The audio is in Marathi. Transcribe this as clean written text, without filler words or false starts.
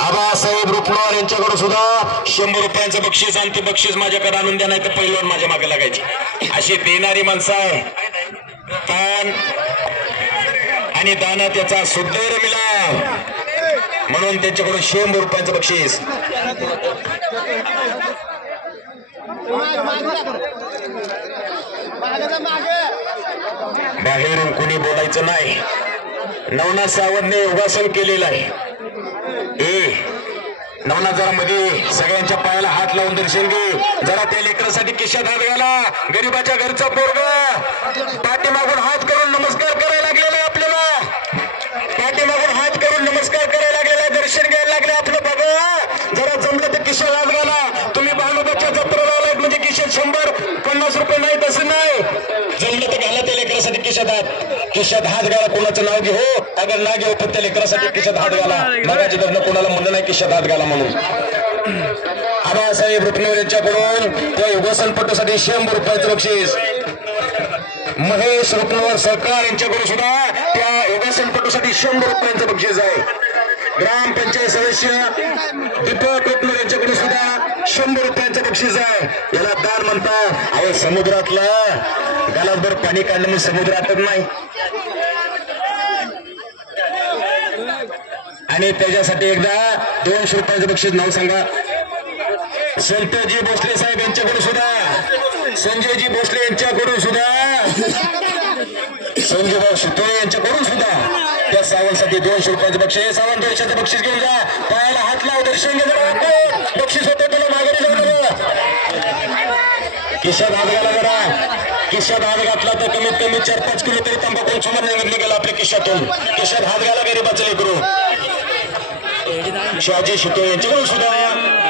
आबासाहेब रुपनवार यांच्याकडे सुद्धा 100 रुपयांचं बक्षीस आणि ते बक्षीस माझ्याकडे आणून द्या, नाही तर पहिलवान माझ्या मागे लागायची अशी देणारी माणसं आहे. ताण आणि दाना त्याचा सुंदर मिलाव म्हणून त्यांच्याकडून 100 रुपयांचं बक्षीस. बाहेरून कुणी बोलायचं नाही. नवनाथ सावंतने योगासन केलेलं आहे. नवनाथ जरा मध्ये सगळ्यांच्या पायाला हात लावून दर्शन घे. जरा त्या लेकरासाठी खिशात हात घाला. गरीबाच्या घरचा पोरगा पाठीमागून हात करून नमस्कार करायला लागलेला आहे. आपल्याला पाठीमागून हात करून नमस्कार करायला लागलेला, दर्शन घ्यायला लागले आपलं. बघा जरा जमलं तर खिशात हात घाला. तुम्ही बाळूबाच्या जत्रेला आलात म्हणजे खिशात 100-50 रुपये नाही तसं नाही. जमलं तर घाला त्या लेकरासाठी खिशात हात घाला. कोणाचं नाव घेऊ अगर ना घेऊ पण त्या लेकरासाठी खिशात हात घाला. मगाची धरणं कोणाला म्हणलं नाही खिशात हात घाला म्हणून. आबासाहेब रुपनवार यांच्याकडून त्या योगासनपटूसाठी 100 रुपयाचं बक्षीस. महेश रुपनवार सरकार यांच्याकडून सुद्धा त्या योगासनपटूसाठी 100 रुपयांचं बक्षीस आहे. ग्रामपंचायत सदस्य दीपक रुपनवार यांच्याकडून सुद्धा 100 रुपयांचं बक्षीस आहे. याला दान म्हणतात. अहो समुद्रातलं गालाभर पाणी काढलं म्हणजे समुद्र आटत नाही. आणि त्याच्यासाठी एकदा 200 रुपयाचं बक्षीस. नाव सांगा. संतजी भोसले साहेब यांच्याकडून सुद्धा, संजयजी भोसले यांच्याकडून सुद्धा, संजयभाऊ सुतोळे यांच्याकडून सुद्धा त्या सावंतसाठी 200 रुपयाचं बक्षीस. सावंत 200चं बक्षीस घेऊन जा. पायाला हात लाव, दर्शन घे. बक्षीस होतं तुला माघारी जाऊ. खिशात हात घाला. जरा खिशात हात घातला तर कमीत कमी 4-5 किलो तरी तंबाखू सोडून निघाला आपल्या खिशातून. खिशात हात घाला गरीबाचं लेकरू. शहाजी सुतोळे यांच्याकडून सुद्धा